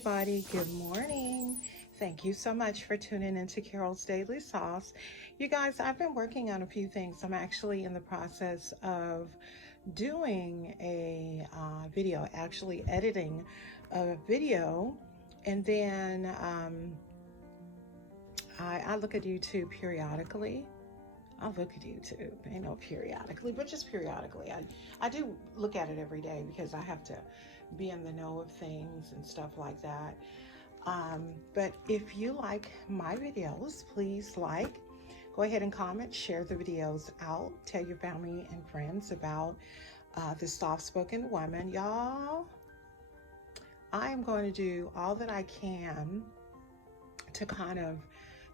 everybody. Good morning. Thank you so much for tuning into Carol's Daily Sauce. You guys, I've been working on a few things. I'm actually in the process of doing a video, actually editing a video, and then I look at YouTube periodically. I look at YouTube, you know, periodically, but just periodically. I do look at it every day because I have to be in the know of things and stuff like that. But if you like my videos, please go ahead and comment, share the videos out, tell your family and friends about this soft-spoken woman. Y'all, I am going to do all that I can to kind of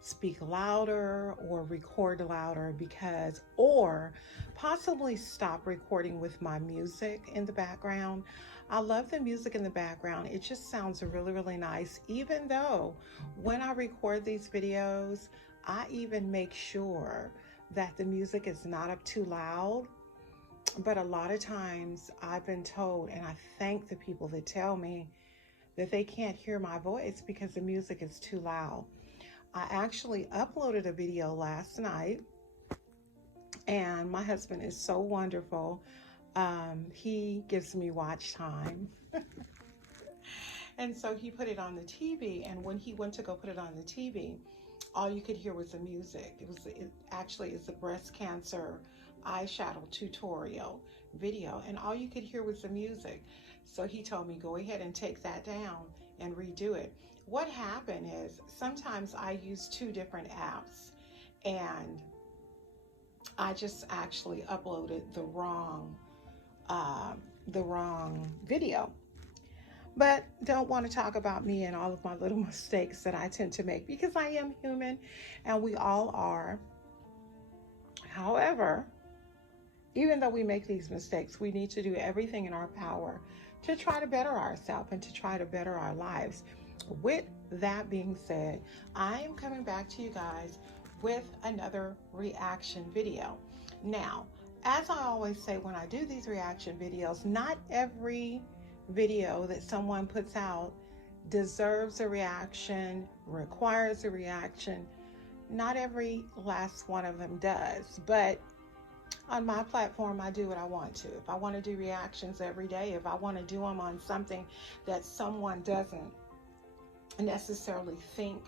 speak louder or record louder or possibly stop recording with my music in the background. I love the music in the background. It just sounds really, really nice. Even though when I record these videos, I even make sure that the music is not up too loud. But a lot of times I've been told, and I thank the people that tell me that they can't hear my voice because the music is too loud. I actually uploaded a video last night, and my husband is so wonderful. He gives me watch time. And so he put it on the TV, and when he went to go put it on the TV, all you could hear was the music. It's a breast cancer eyeshadow tutorial video, and all you could hear was the music. So he told me, go ahead and take that down and redo it. What happened is sometimes I use two different apps, and I just actually uploaded the wrong video. But don't want to talk about me and all of my little mistakes that I tend to make, because I am human and we all are. However, even though we make these mistakes, we need to do everything in our power to try to better ourselves and to try to better our lives. With that being said, I am coming back to you guys with another reaction video. Now, as I always say when I do these reaction videos, not every video that someone puts out deserves a reaction, requires a reaction. Not every last one of them does, but on my platform, I do what I want to. If I want to do reactions every day, if I want to do them on something that someone doesn't necessarily think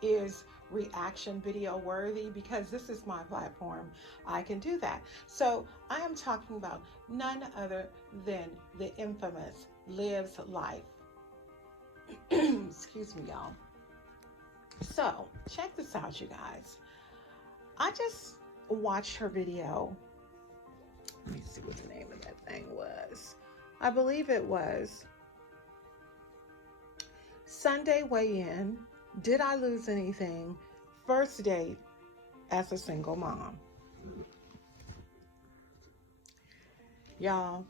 is reaction video worthy, because this is my platform, I can do that. So I am talking about none other than the infamous Lives Life. Excuse me, y'all. So check this out, you guys. I just watched her video. Let me see what the name of that thing was. I believe it was Sunday Weigh-In. Did I lose anything? First date as a single mom. Y'all,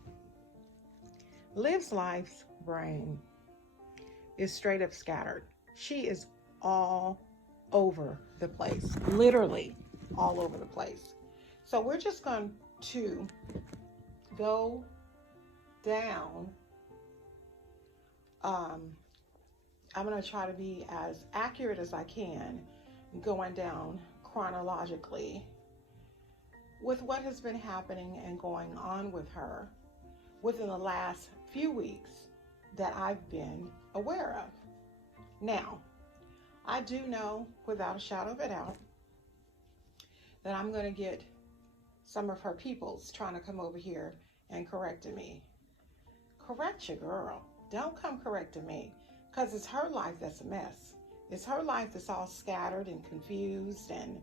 Liv's Life's brain is straight up scattered. She is all over the place, literally all over the place. So we're just going to go down. I'm going to try to be as accurate as I can, going down chronologically with what has been happening and going on with her within the last few weeks that I've been aware of. Now, I do know without a shadow of a doubt that I'm going to get some of her peoples trying to come over here and correcting me. Correct your girl. Don't come correcting me, because it's her life that's a mess. It's her life that's all scattered and confused. And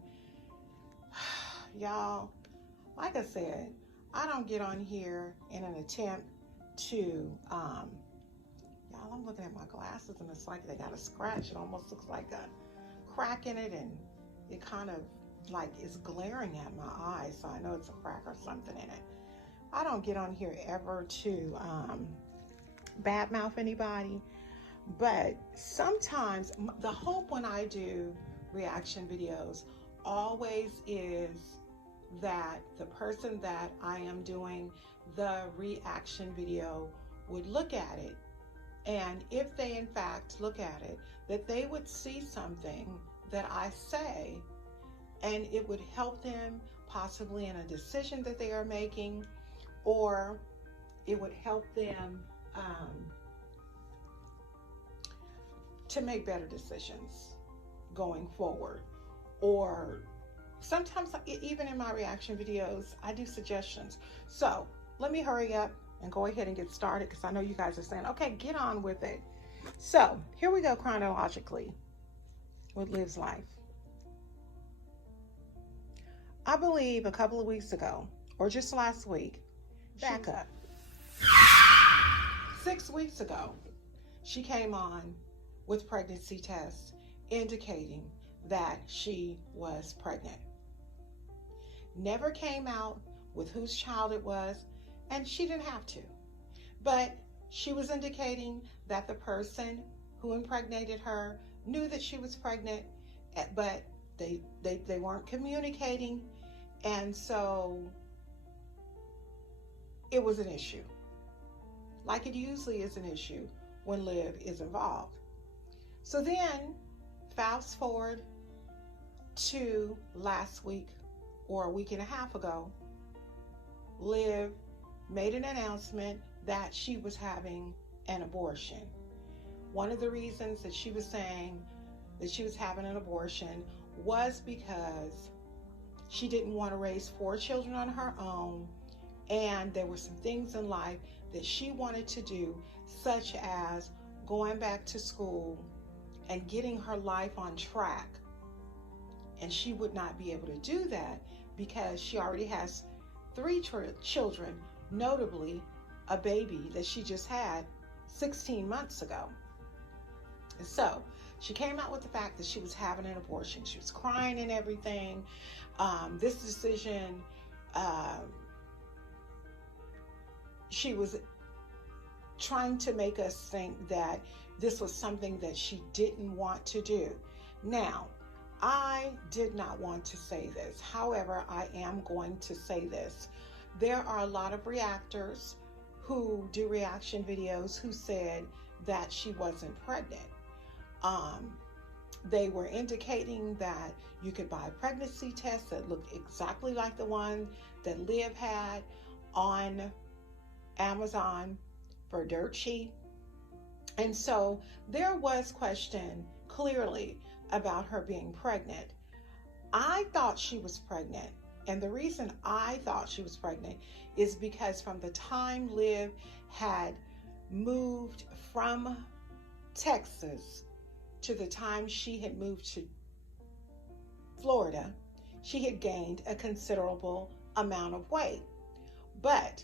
y'all, like I said, I don't get on here in an attempt to, y'all, I'm looking at my glasses and it's like they got a scratch. It almost looks like a crack in it, and it kind of like is glaring at my eyes, so I know it's a crack or something in it. I don't get on here ever to badmouth anybody, but sometimes the hope when I do reaction videos always is that the person that I am doing the reaction video would look at it And if they in fact look at it, that they would see something that I say, and it would help them possibly in a decision that they are making, or it would help them to make better decisions going forward. Or sometimes, even in my reaction videos, I do suggestions. So let me hurry up and go ahead and get started, because I know you guys are saying, okay, get on with it. So here we go chronologically with Liv's life. I believe a couple of weeks ago, or just last week, back up, 6 weeks ago, she came on with pregnancy tests indicating that she was pregnant. Never came out with whose child it was, and she didn't have to. But she was indicating that the person who impregnated her knew that she was pregnant, but they weren't communicating, and so it was an issue. Like it usually is an issue when Liv is involved. So then, fast forward to last week, or a week and a half ago, Liv made an announcement that she was having an abortion. One of the reasons that she was saying that she was having an abortion was because she didn't want to raise 4 children on her own, and there were some things in life that she wanted to do, such as going back to school and getting her life on track. And she would not be able to do that because she already has 3 children, notably a baby that she just had 16 months ago. And so she came out with the fact that she was having an abortion. She was crying and everything. This decision, she was trying to make us think that this was something that she didn't want to do. Now, I did not want to say this. However, I am going to say this. There are a lot of reactors who do reaction videos who said that she wasn't pregnant. They were indicating that you could buy pregnancy tests that looked exactly like the one that Liv had on Amazon for dirt cheap. And so there was question clearly about her being pregnant. I thought she was pregnant, and the reason I thought she was pregnant is because from the time Liv had moved from Texas to the time she had moved to Florida, she had gained a considerable amount of weight. But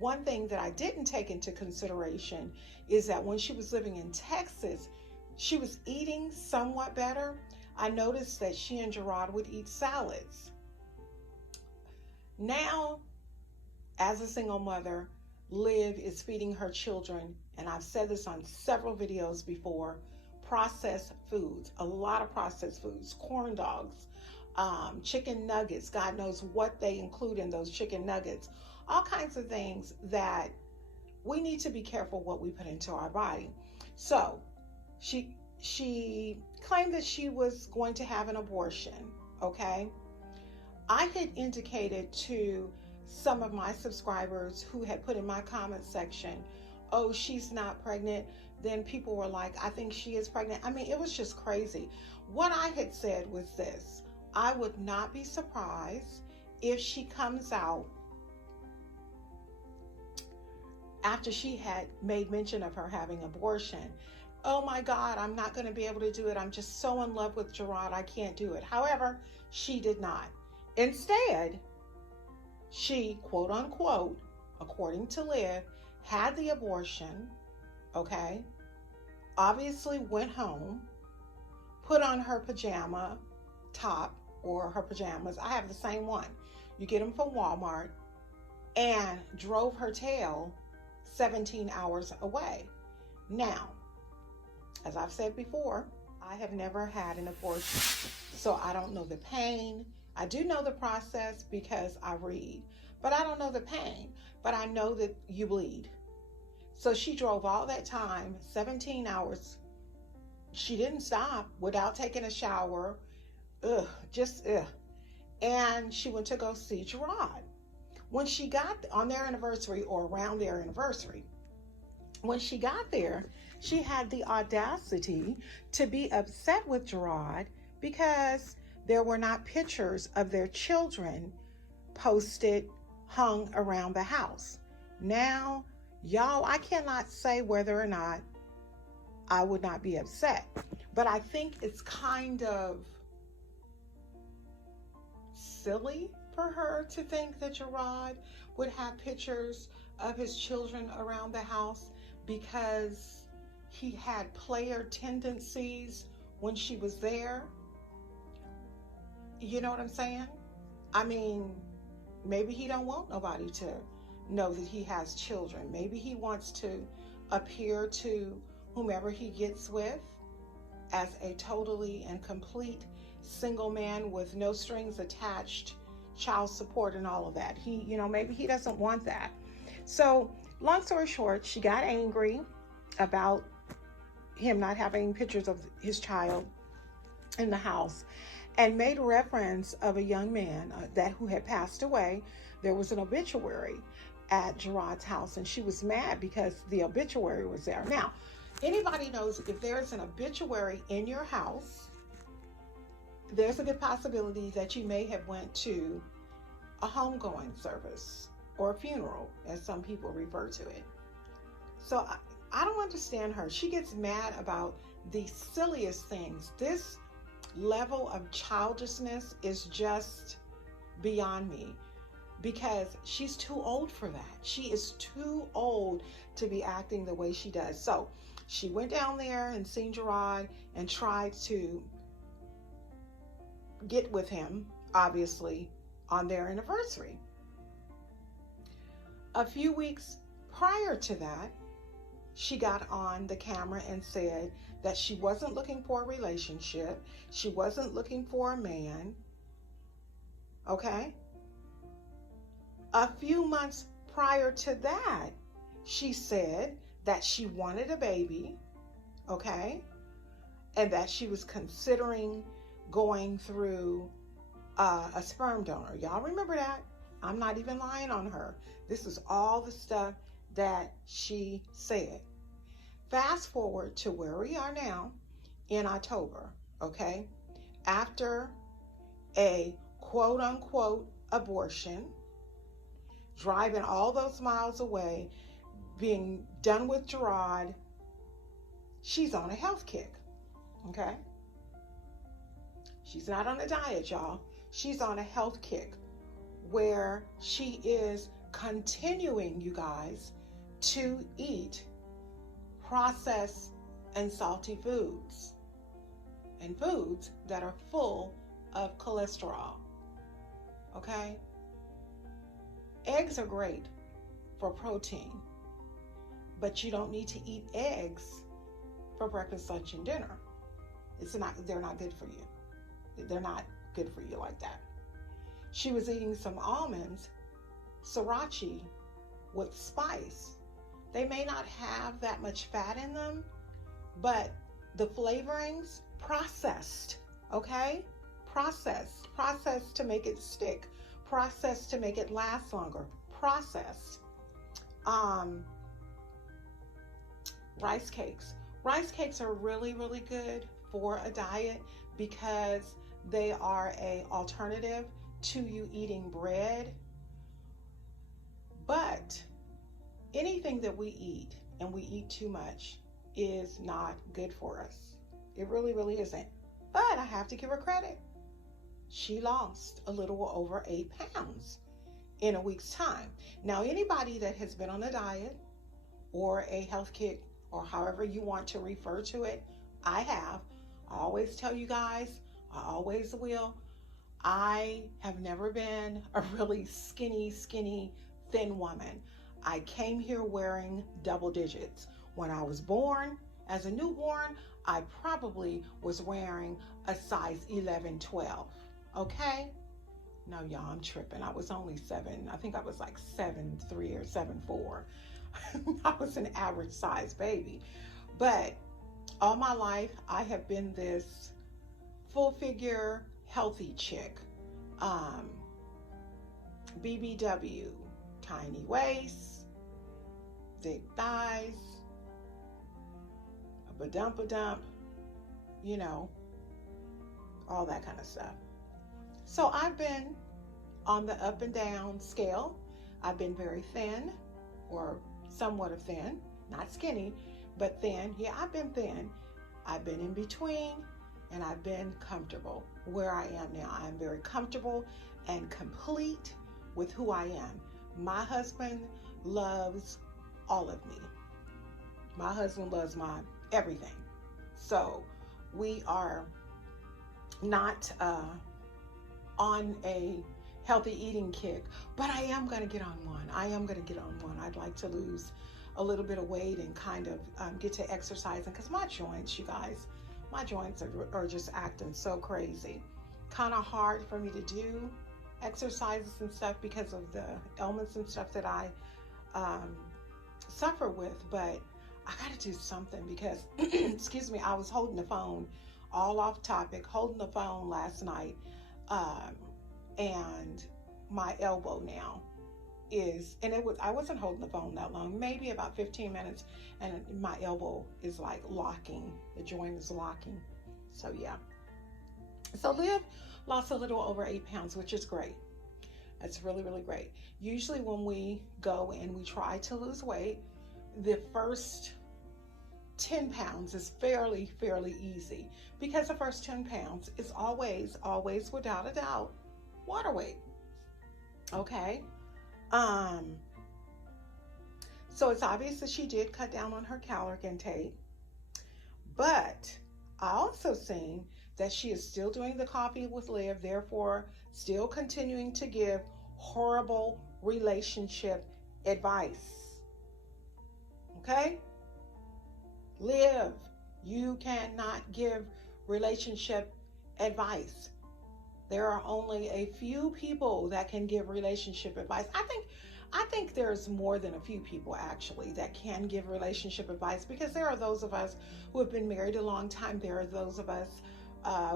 one thing that I didn't take into consideration is that when she was living in Texas, she was eating somewhat better. I noticed that she and Jerrod would eat salads. Now, as a single mother, Liv is feeding her children, and I've said this on several videos before, processed foods, a lot of processed foods, corn dogs, chicken nuggets, God knows what they include in those chicken nuggets, all kinds of things that we need to be careful what we put into our body. So she claimed that she was going to have an abortion, okay? I had indicated to some of my subscribers who had put in my comment section, oh, she's not pregnant. Then people were like, I think she is pregnant. I mean, it was just crazy. What I had said was this: I would not be surprised if she comes out after she had made mention of her having abortion. Oh my God, I'm not going to be able to do it. I'm just so in love with Jerrod, I can't do it. However, she did not. Instead, she, quote unquote, according to Liv, had the abortion, okay, obviously went home, put on her pajama top or her pajamas. I have the same one. You get them from Walmart, and drove her tail 17 hours away. Now, as I've said before, I have never had an abortion, so I don't know the pain. I do know the process because I read, but I don't know the pain. But I know that you bleed. So she drove all that time, 17 hours. She didn't stop without taking a shower. Ugh, just ugh. And she went to go see Jerrod. When she got on their anniversary or around their anniversary, when she got there, she had the audacity to be upset with Jerrod because there were not pictures of their children posted, hung around the house. Now, y'all, I cannot say whether or not I would not be upset, but I think it's kind of silly for her to think that Jerrod would have pictures of his children around the house because he had player tendencies when she was there. You know what I'm saying? I mean, maybe he don't want nobody to know that he has children. Maybe he wants to appear to whomever he gets with as a totally and complete single man with no strings attached, child support and all of that. He, maybe he doesn't want that. So long story short, she got angry about him not having pictures of his child in the house and made reference of a young man who had passed away. There was an obituary at Jerrod's house, and she was mad because the obituary was there. Now, anybody knows if there's an obituary in your house, there's a good possibility that you may have went to a homegoing service or a funeral, as some people refer to it. So I don't understand her. She gets mad about the silliest things. This level of childishness is just beyond me because she's too old for that. She is too old to be acting the way she does. So she went down there and seen Jerrod and tried to get with him, obviously, on their anniversary. A few weeks prior to that, she got on the camera and said that she wasn't looking for a relationship. She wasn't looking for a man. Okay? A few months prior to that, she said that she wanted a baby. Okay? And that she was considering going through a sperm donor. Y'all remember that? I'm not even lying on her. This is all the stuff that she said. Fast forward to where we are now in October, okay? After a quote unquote abortion, driving all those miles away, being done with Jerrod, she's on a health kick, okay? She's not on a diet, y'all. She's on a health kick where she is continuing, you guys, to eat processed and salty foods and foods that are full of cholesterol. Okay? Eggs are great for protein, but you don't need to eat eggs for breakfast, lunch, and dinner. They're not good for you. They're not good for you like that. She was eating some almonds, sriracha with spice. They may not have that much fat in them, but the flavorings, processed, okay? Processed to make it stick, processed to make it last longer, processed. Rice cakes. Rice cakes are really, really good for a diet because they are an alternative to you eating bread. But anything that we eat and we eat too much is not good for us. It really, really isn't. But I have to give her credit. She lost a little over 8 pounds in a week's time. Now, anybody that has been on a diet or a health kick or however you want to refer to it, I have. I always tell you guys, I always will. I have never been a really skinny, thin woman. I came here wearing double digits. When I was born, as a newborn, I probably was wearing a size 11, 12. Okay? No, y'all, I'm tripping. I was only 7. I think I was like 7'3" or 7'4". I was an average size baby. But all my life, I have been this full figure, healthy chick. Um, BBW, tiny waist, big thighs, a ba-dump, you know, all that kind of stuff. So I've been on the up and down scale. I've been very thin, or somewhat of thin, not skinny, but thin. Yeah, I've been thin. I've been in between, and I've been comfortable where I am now. I am very comfortable and complete with who I am. My husband loves all of me. My husband loves my everything. So we are not on a healthy eating kick, but I am going to get on one. I'd like to lose a little bit of weight and kind of get to exercising, because my joints, you guys, my joints are just acting so crazy. Kind of hard for me to do exercises and stuff because of the ailments and stuff that I suffer with, but I got to do something because, excuse me, I was holding the phone, all off topic, holding the phone last night, and my elbow now is, and I wasn't holding the phone that long, maybe about 15 minutes, and my elbow is like locking, the joint is locking. So yeah. So Liv lost a little over 8 pounds, which is great. That's really, really great. Usually when we go and we try to lose weight, the first 10 pounds is fairly easy, because the first 10 pounds is always without a doubt water weight. Okay. So it's obvious that she did cut down on her caloric intake, but I also seen that she is still doing the coffee with Liv, therefore still continuing to give horrible relationship advice. Okay? Liv, you cannot give relationship advice. There are only a few people that can give relationship advice. I think there's more than a few people actually that can give relationship advice, because there are those of us who have been married a long time. There are those of us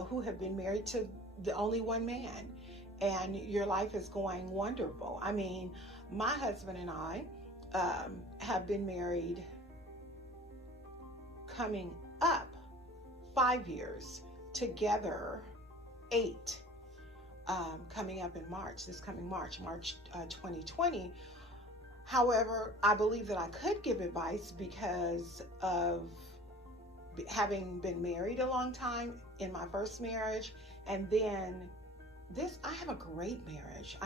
who have been married to the only one man, and your life is going wonderful. I mean, my husband and I have been married coming up 5 years, together 8, coming up in March, this coming March 2020. However, I believe that I could give advice because of having been married a long time in my first marriage, and then this, I have a great marriage.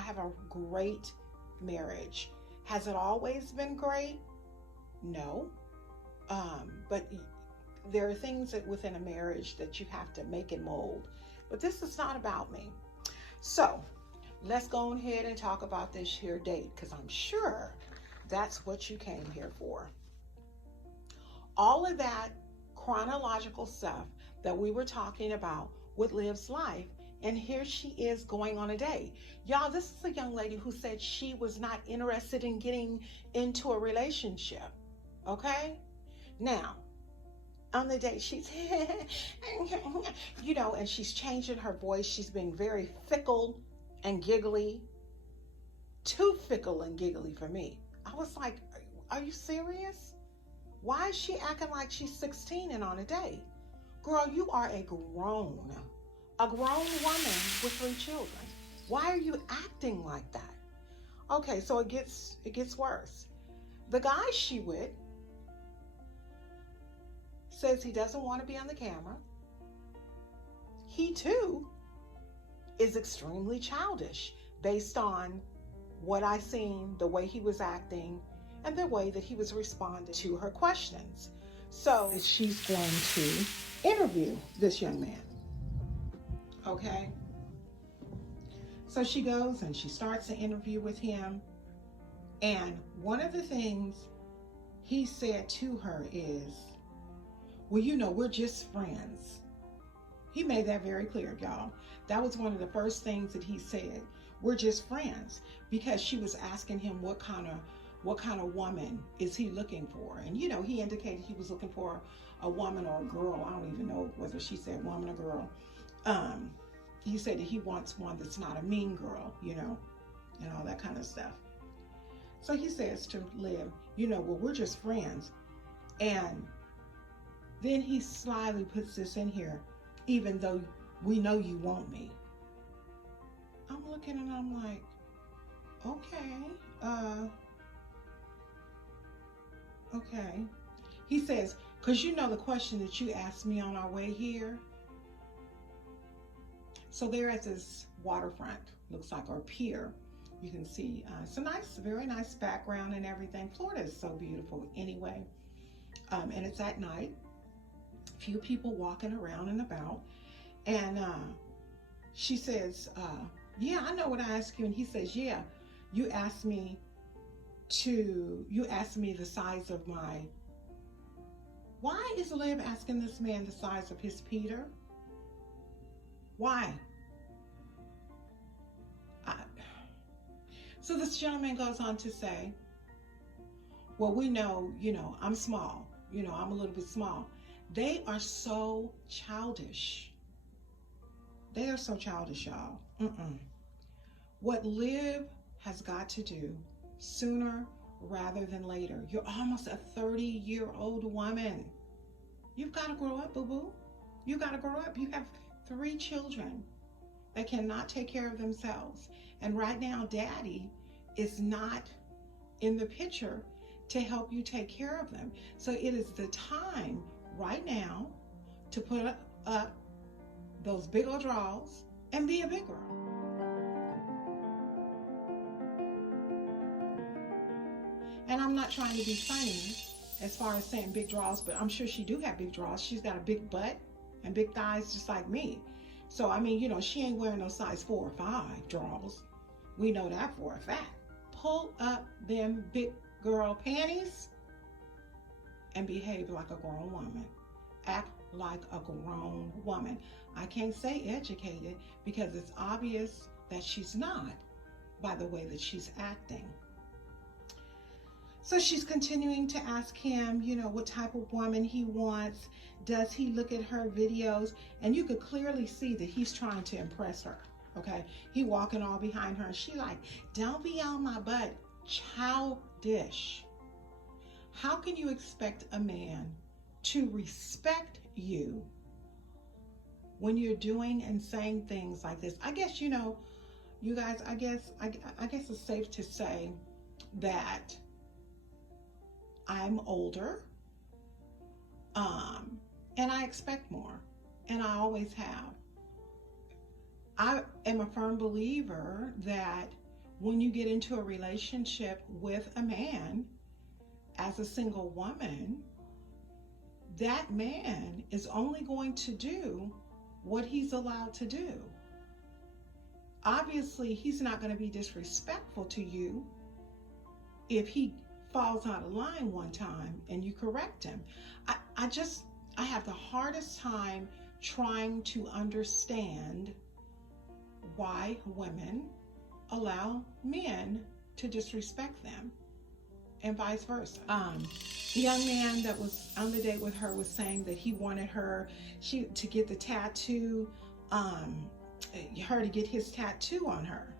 Has it always been great? No. But there are things that within a marriage that you have to make and mold. But this is not about me. So let's go ahead and talk about this here date, because I'm sure that's what you came here for. All of that chronological stuff that we were talking about with Liv's life, and here she is going on a date. Y'all, this is a young lady who said she was not interested in getting into a relationship. Okay? Now, on the date, she's, you know, and she's changing her voice. She's being very fickle and giggly. Too fickle and giggly for me. I was like, are you serious? Why is she acting like she's 16 and on a date? Girl, you are a grown woman with 3 children. Why are you acting like that? Okay, so it gets worse. The guy she with says he doesn't want to be on the camera. He too is extremely childish based on what I seen, the way he was acting, and the way that he was responding to her questions. So she's going to interview this young man. Okay? So she goes and she starts the interview with him. And one of the things he said to her is, well, you know, we're just friends. He made that very clear, y'all. That was one of the first things that he said. We're just friends. Because she was asking him what kind of what kind of woman is he looking for? And you know, he indicated he was looking for a woman or a girl. I don't even know whether she said woman or girl. He said that he wants one that's not a mean girl, you know, and all that kind of stuff. So he says to Liv, you know, well, we're just friends. And then he slyly puts this in here, even though we know you want me. I'm looking and I'm like, okay, okay. He says, because you know the question that you asked me on our way here. So they're at this waterfront, looks like, or pier. You can see it's a nice, very nice background and everything. Florida is so beautiful anyway. And it's at night. Few people walking around and about. And she says, yeah, I know what I asked you. And he says, yeah, you asked me the size of my... Why is Liv asking this man the size of his Peter? Why? So this gentleman goes on to say, well, we know, you know, I'm small. You know, I'm a little bit small. They are so childish. They are so childish, y'all. What Liv has got to do sooner rather than later. You're almost a 30-year-old woman. You've got to grow up, boo-boo. You got to grow up. You have 3 children that cannot take care of themselves. And right now, daddy is not in the picture to help you take care of them. So it is the time right now to put up those big old draws and be a big girl. And I'm not trying to be funny as far as saying big draws, but I'm sure she do have big draws. She's got a big butt and big thighs just like me. So, I mean, you know, she ain't wearing no size 4 or 5 draws. We know that for a fact. Pull up them big girl panties and behave like a grown woman. Act like a grown woman. I can't say educated because it's obvious that she's not by the way that she's acting. So she's continuing to ask him, you know, what type of woman he wants. Does he look at her videos? And you could clearly see that he's trying to impress her, okay? He walking all behind her and she like, don't be on my butt. Childish. How can you expect a man to respect you when you're doing and saying things like this? I guess, you know, you guys, I guess it's safe to say that I'm older, and I expect more, and I always have. I am a firm believer that when you get into a relationship with a man, as a single woman, that man is only going to do what he's allowed to do. Obviously, he's not going to be disrespectful to you if he falls out of line one time and you correct him. I have the hardest time trying to understand why women allow men to disrespect them and vice versa. The young man that was on the date with her was saying that he wanted her to get the tattoo, her to get his tattoo on her.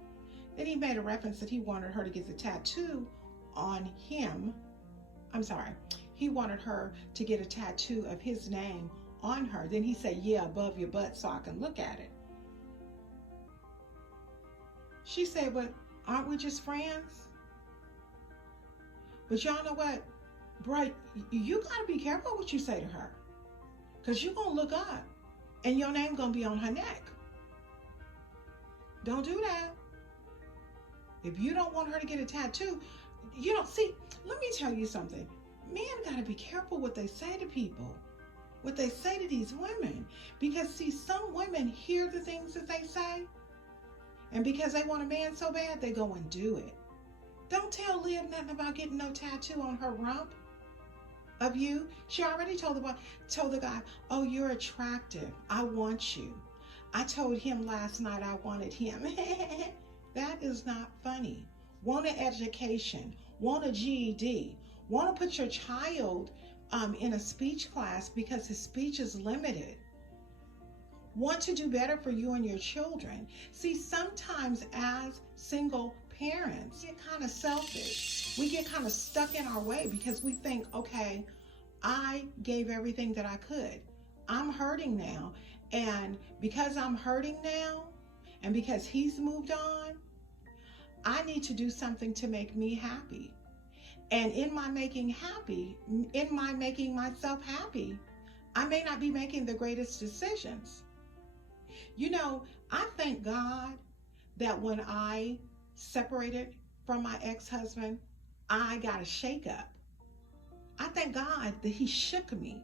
Then he made a reference that he wanted her to get the tattoo on him. I'm sorry. He wanted her to get a tattoo of his name on her. Then he said, yeah, above your butt so I can look at it. She said, but aren't we just friends? But y'all know what? Bro, you got to be careful what you say to her. Because you're going to look up and your name going to be on her neck. Don't do that. If you don't want her to get a tattoo, you don't see, let me tell you something. Men got to be careful what they say to people, what they say to these women. Because see, some women hear the things that they say, and because they want a man so bad, they go and do it. Don't tell Liv nothing about getting no tattoo on her rump of you. She already told the guy, oh, you're attractive. I want you. I told him last night I wanted him. That is not funny. Want an education, want a GED, want to put your child in a speech class because his speech is limited, want to do better for you and your children. See, sometimes as single parents, we get kind of selfish. We get kind of stuck in our way because we think, okay, I gave everything that I could. I'm hurting now. And because I'm hurting now, and because he's moved on, I need to do something to make me happy. And in my making myself happy, I may not be making the greatest decisions. You know, I thank God that when I separated from my ex-husband, I got a shake-up. I thank God that he shook me,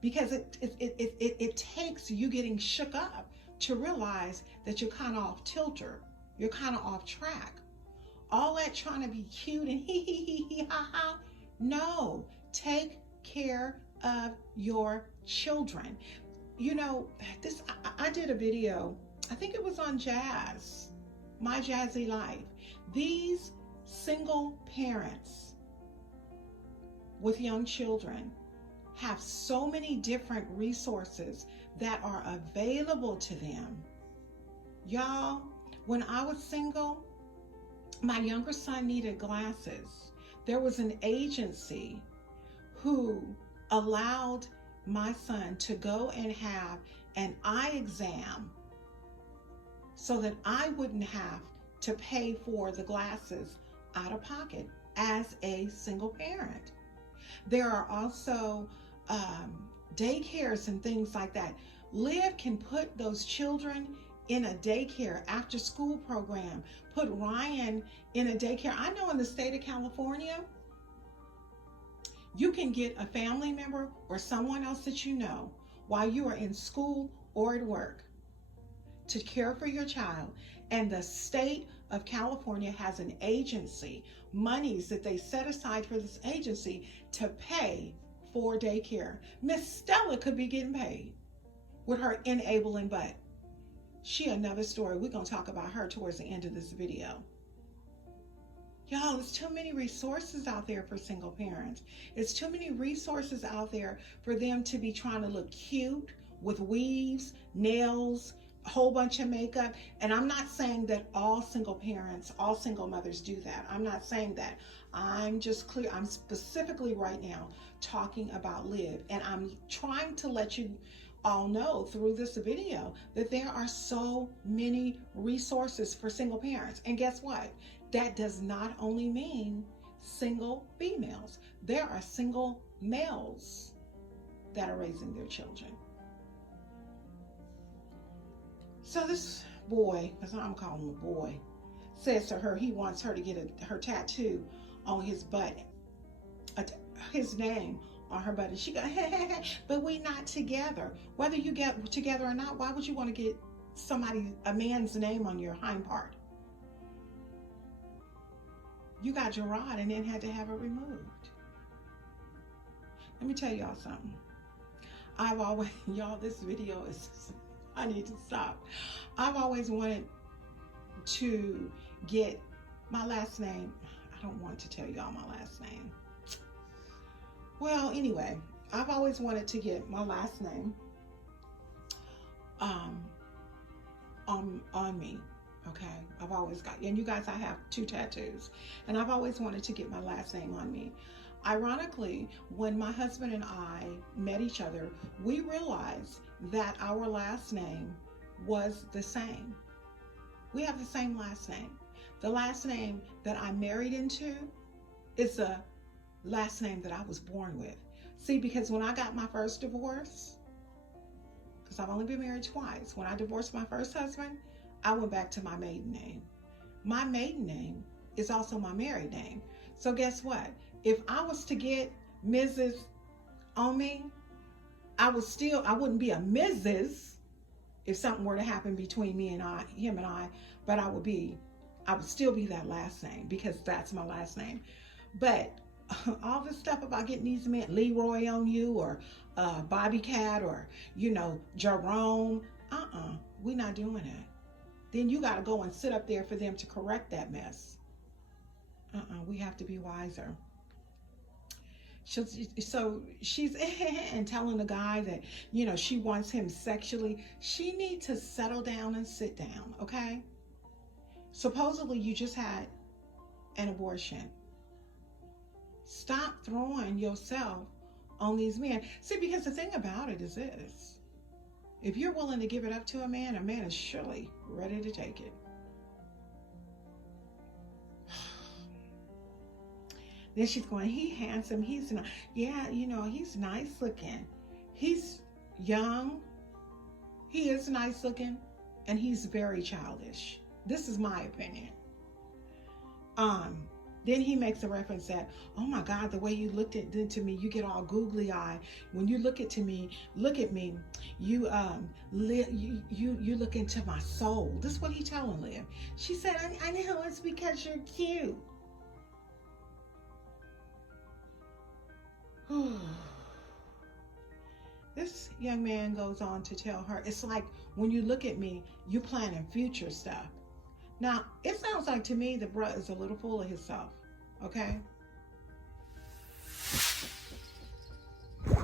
because it takes you getting shook up to realize that you're kind of off tilter. You're kind of off track. All that trying to be cute and hee ha ha. No, take care of your children. You know, I did a video, I think it was on Jazz, My Jazzy Life. These single parents with young children have so many different resources that are available to them. Y'all, when I was single, my younger son needed glasses. There was an agency who allowed my son to go and have an eye exam so that I wouldn't have to pay for the glasses out of pocket as a single parent. There are also daycares and things like that. Liv can put those children in a daycare after school program, put Ryan in a daycare. I know in the state of California, you can get a family member or someone else that you know while you are in school or at work to care for your child. And the state of California has an agency, monies that they set aside for this agency to pay for daycare. Miss Stella could be getting paid with her enabling butt. She another story. We're going to talk about her towards the end of this video. Y'all, there's too many resources out there for single parents. It's too many resources out there for them to be trying to look cute with weaves, nails, a whole bunch of makeup. And I'm not saying that all single parents, all single mothers do that. I'm not saying that. I'm just clear. I'm specifically right now talking about Liv. And I'm trying to let you all know through this video that there are so many resources for single parents. And guess what? That does not only mean single females. There are single males that are raising their children. So this boy, because I'm calling him a boy, says to her he wants her to get her tattoo on his butt, his name on her butt. And she goes, but we not together. Whether you get together or not, why would you want to get a man's name on your hind part? You got Jerrod and then had to have it removed. Let me tell y'all something. Y'all, this video is, I need to stop. I've always wanted to get my last name. I don't want to tell y'all my last name. Well, anyway, I've always wanted to get my last name on me. Okay, I've always got, and you guys, I have 2 tattoos, and I've always wanted to get my last name on me. Ironically, when my husband and I met each other, we realized that our last name was the same. We have the same last name. The last name that I married into is a last name that I was born with. See, because when I got my first divorce, because I've only been married twice, when I divorced my first husband, I went back to my maiden name. My maiden name is also my married name. So guess what? If I was to get Mrs. on me, I wouldn't be a Mrs. if something were to happen between him and I, but I would still be that last name because that's my last name. But all this stuff about getting these men, Leroy on you or Bobby Cat or, Jerome, we're not doing that. Then you got to go and sit up there for them to correct that mess. We have to be wiser. So she's and telling the guy that, she wants him sexually. She needs to settle down and sit down, okay? Supposedly you just had an abortion. Stop throwing yourself on these men. See, because the thing about it is this: if you're willing to give it up to a man is surely ready to take it. Then she's going, he handsome, he's not. Yeah, he's nice looking. He's young. He is nice looking, and he's very childish. This is my opinion. Then he makes a reference that, oh my God, the way you looked into me, you get all googly eye. When you look at me, you you look into my soul. This is what he telling Liv. She said, I know it's because you're cute. This young man goes on to tell her, it's like when you look at me, you planning future stuff. Now, it sounds like to me the bruh is a little full of himself, okay?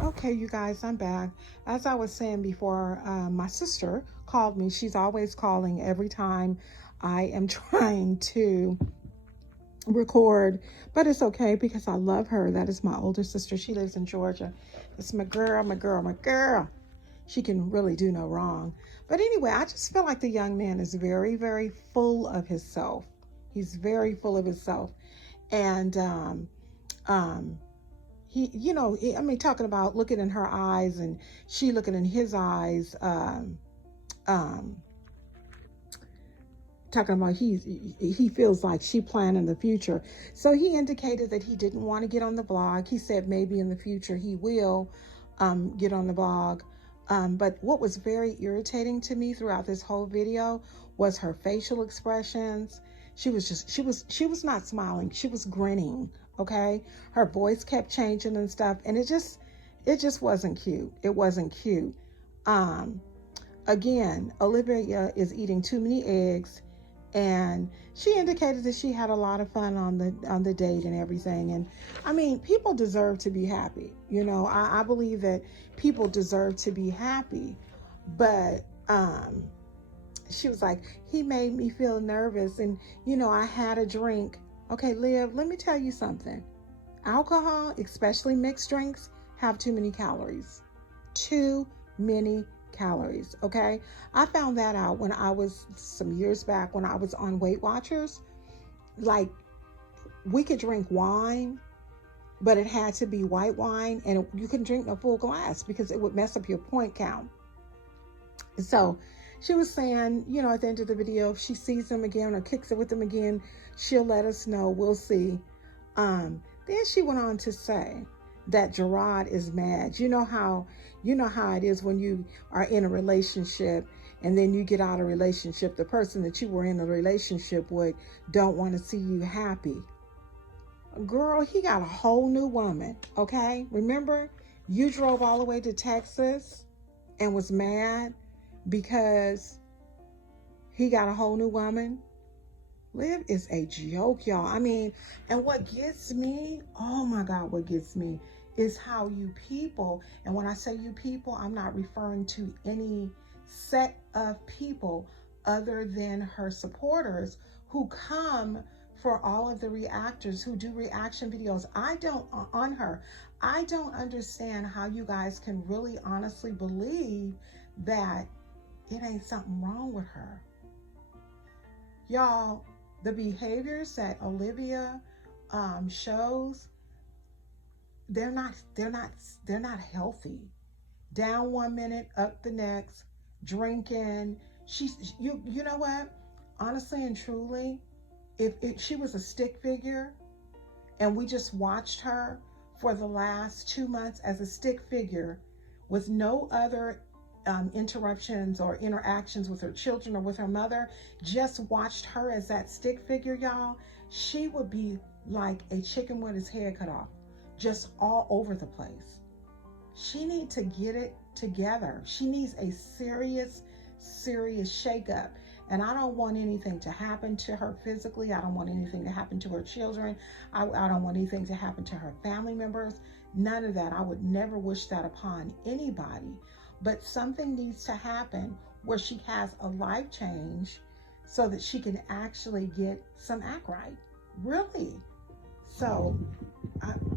Okay, you guys, I'm back. As I was saying before, my sister called me. She's always calling every time I am trying to record, but it's okay because I love her. That is my older sister. She lives in Georgia. It's my girl, my girl, my girl. She can really do no wrong. But anyway, I just feel like the young man is very, very full of himself. He's very full of himself. And he, talking about looking in her eyes and she looking in his eyes, talking about he feels like she planning the future. So he indicated that he didn't want to get on the blog. He said maybe in the future he will get on the blog. But what was very irritating to me throughout this whole video was her facial expressions. She was not smiling. She was grinning. Okay. Her voice kept changing and stuff. And it just wasn't cute. It wasn't cute. Again, Olivia is eating too many eggs, and she indicated that she had a lot of fun on the date and everything. And I mean, people deserve to be happy. I believe that people deserve to be happy, but she was like, he made me feel nervous, and I had a drink. Okay, Liv, let me tell you something. Alcohol, especially mixed drinks, have too many calories. Too many calories. Okay, I found that out when I was some years back when I was on Weight Watchers. Like, we could drink wine, but it had to be white wine, and you couldn't drink a full glass because it would mess up your point count. So she was saying, at the end of the video, if she sees them again or kicks it with them again, she'll let us know. We'll see. Then she went on to say that Jerrod is mad. You know how it is when you are in a relationship and then you get out of a relationship. The person that you were in a relationship with don't want to see you happy. Girl, he got a whole new woman, okay? Remember, you drove all the way to Texas and was mad because he got a whole new woman? Liv is a joke, y'all. I mean, and what gets me, oh my God, what gets me is how you people, and when I say you people, I'm not referring to any set of people other than her supporters who come for all of the reactors who do reaction videos. I don't understand how you guys can really honestly believe that it ain't something wrong with her. Y'all, the behaviors that Olivia shows, they're not healthy. Down one minute, up the next, drinking. You know what? Honestly and truly, if she was a stick figure and we just watched her for the last 2 months as a stick figure with no other interruptions or interactions with her children or with her mother, just watched her as that stick figure, y'all, she would be like a chicken with his head cut off, just all over the place. She needs to get it together. She needs a serious shakeup. And I don't want anything to happen to her physically. I don't want anything to happen to her children. I don't want anything to happen to her family members. None of that. I would never wish that upon anybody. But something needs to happen where she has a life change so that she can actually get some act right. Really. So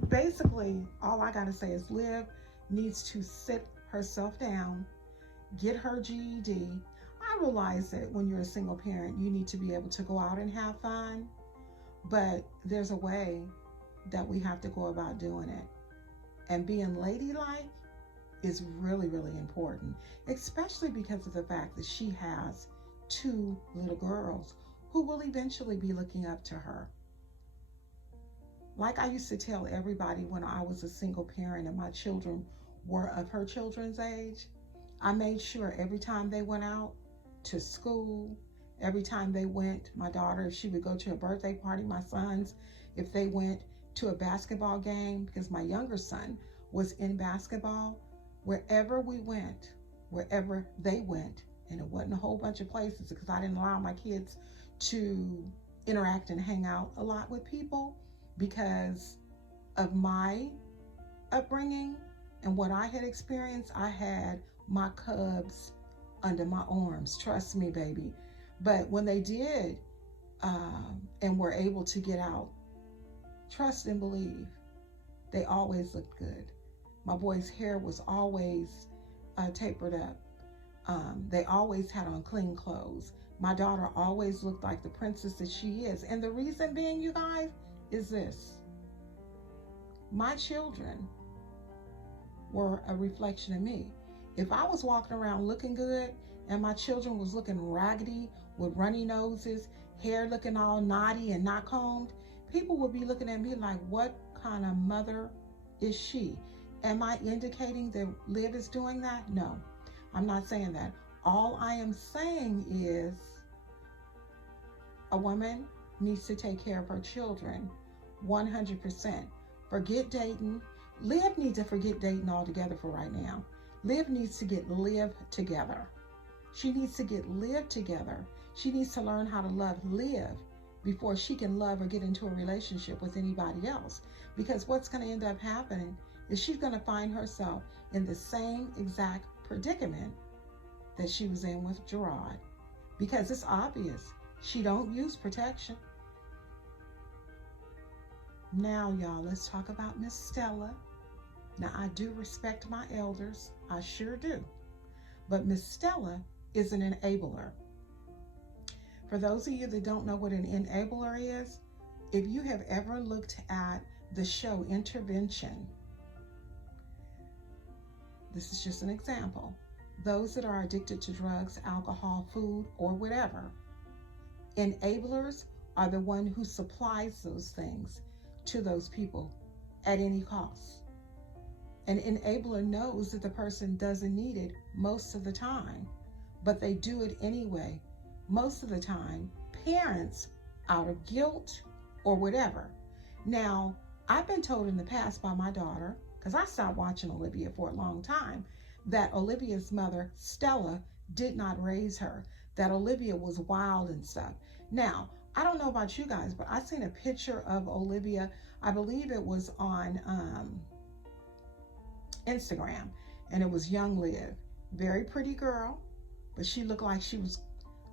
basically, all I got to say is Liv needs to sit herself down, get her GED. I realize that when you're a single parent, you need to be able to go out and have fun, but there's a way that we have to go about doing it. And being ladylike is really, really important, especially because of the fact that she has 2 little girls who will eventually be looking up to her. Like I used to tell everybody when I was a single parent and my children were of her children's age, I made sure every time they went out to school, every time they went, my daughter, if she would go to a birthday party, my sons, if they went to a basketball game, because my younger son was in basketball, wherever we went, wherever they went, and it wasn't a whole bunch of places because I didn't allow my kids to interact and hang out a lot with people because of my upbringing and what I had experienced. I had my cubs under my arms, trust me, baby. But when they did and were able to get out, trust and believe, they always looked good. My boy's hair was always tapered up. They always had on clean clothes. My daughter always looked like the princess that she is. And the reason being, you guys, is this. My children were a reflection of me. If I was walking around looking good and my children was looking raggedy with runny noses, hair looking all knotty and not combed, people would be looking at me like, what kind of mother is she? Am I indicating that Liv is doing that? No, I'm not saying that. All I am saying is a woman needs to take care of her children 100%. Forget dating. Liv needs to forget dating altogether for right now. Liv needs to get Liv together. She needs to get Liv together. She needs to learn how to love Liv before she can love or get into a relationship with anybody else. Because what's going to end up happening is she's going to find herself in the same exact predicament that she was in with Jerrod. Because it's obvious she don't use protection. Now, y'all, let's talk about Miss Stella. Now, I do respect my elders. I sure do. But Miss Stella is an enabler. For those of you that don't know what an enabler is, if you have ever looked at the show Intervention, this is just an example. Those that are addicted to drugs, alcohol, food, or whatever, enablers are the one who supplies those things to those people at any cost. An enabler knows that the person doesn't need it most of the time, but they do it anyway. Most of the time, parents, out of guilt or whatever. Now, I've been told in the past by my daughter, because I stopped watching Olivia for a long time, that Olivia's mother, Stella, did not raise her, that Olivia was wild and stuff. Now, I don't know about you guys, but I seen a picture of Olivia, I believe it was on Instagram, and it was young Liv. Very pretty girl, but she looked like she was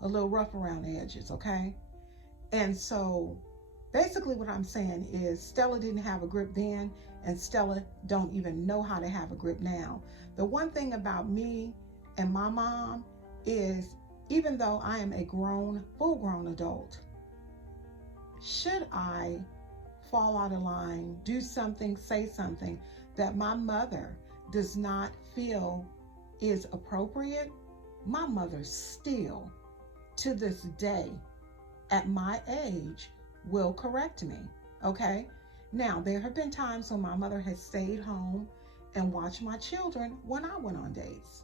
a little rough around the edges, okay? And so basically what I'm saying is Stella didn't have a grip then, and Stella don't even know how to have a grip now. The one thing about me and my mom is, even though I am a grown, full-grown adult, should I fall out of line, do something, say something that my mother does not feel is appropriate, my mother still, to this day, at my age, will correct me, okay? Now, there have been times when my mother has stayed home and watched my children when I went on dates,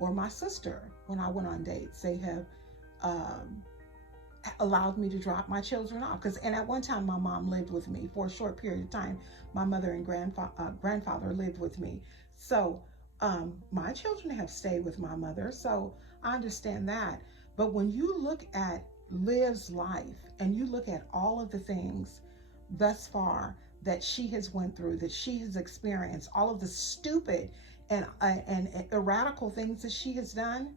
or my sister when I went on dates. They have allowed me to drop my children off. And at one time, my mom lived with me for a short period of time. My mother and grandfather lived with me. So my children have stayed with my mother, so I understand that. But when you look at Liv's life and you look at all of the things thus far that she has went through, that she has experienced, all of the stupid and radical things that she has done,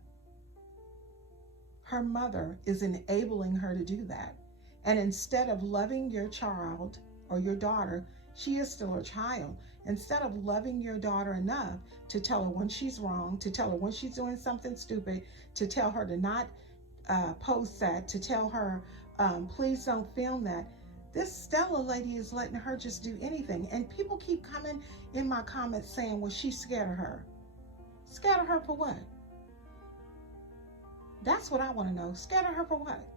her mother is enabling her to do that. And instead of loving your child or your daughter, she is still a child. Instead of loving your daughter enough to tell her when she's wrong, to tell her when she's doing something stupid, to tell her to not post that, to tell her, please don't film that, this Stella lady is letting her just do anything. And people keep coming in my comments saying, well, she's scared of her. Scared of her for what? That's what I want to know. Scared of her for what?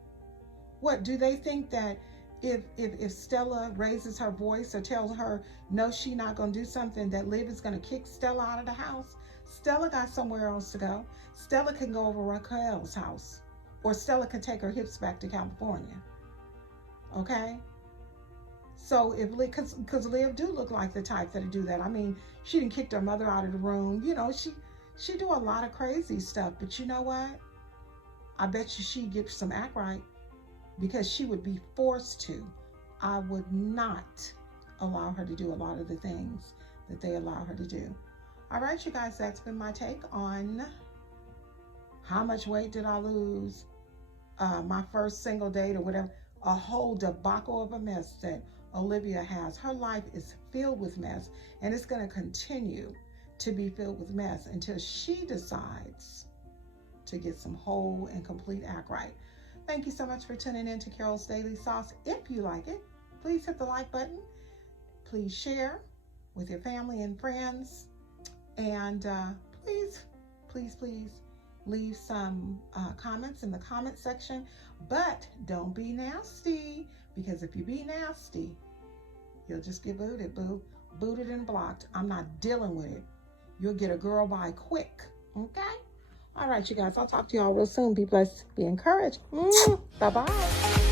What, do they think that if Stella raises her voice or tells her, no, she's not going to do something, that Liv is going to kick Stella out of the house? Stella got somewhere else to go. Stella can go over Raquel's house. Or Stella can take her hips back to California. Okay? So if Liv, because Liv do look like the type that'll do that. I mean, she done kicked her mother out of the room. You know, she do a lot of crazy stuff. But you know what? I bet you she'd get some act right, because she would be forced to. I would not allow her to do a lot of the things that they allow her to do. All right, you guys, that's been my take on how much weight did I lose, my first single date or whatever, a whole debacle of a mess that Olivia has. Her life is filled with mess, and it's going to continue to be filled with mess until she decides to get some whole and complete act right. Thank you so much for tuning in to Carol's Daily Sauce. If you like it, please hit the like button. Please share with your family and friends. And please leave some comments in the comment section. But don't be nasty, because if you be nasty, you'll just get booted, boo. Booted and blocked. I'm not dealing with it. You'll get a girl by quick, okay? All right, you guys, I'll talk to y'all real soon. Be blessed, be encouraged. Bye-bye.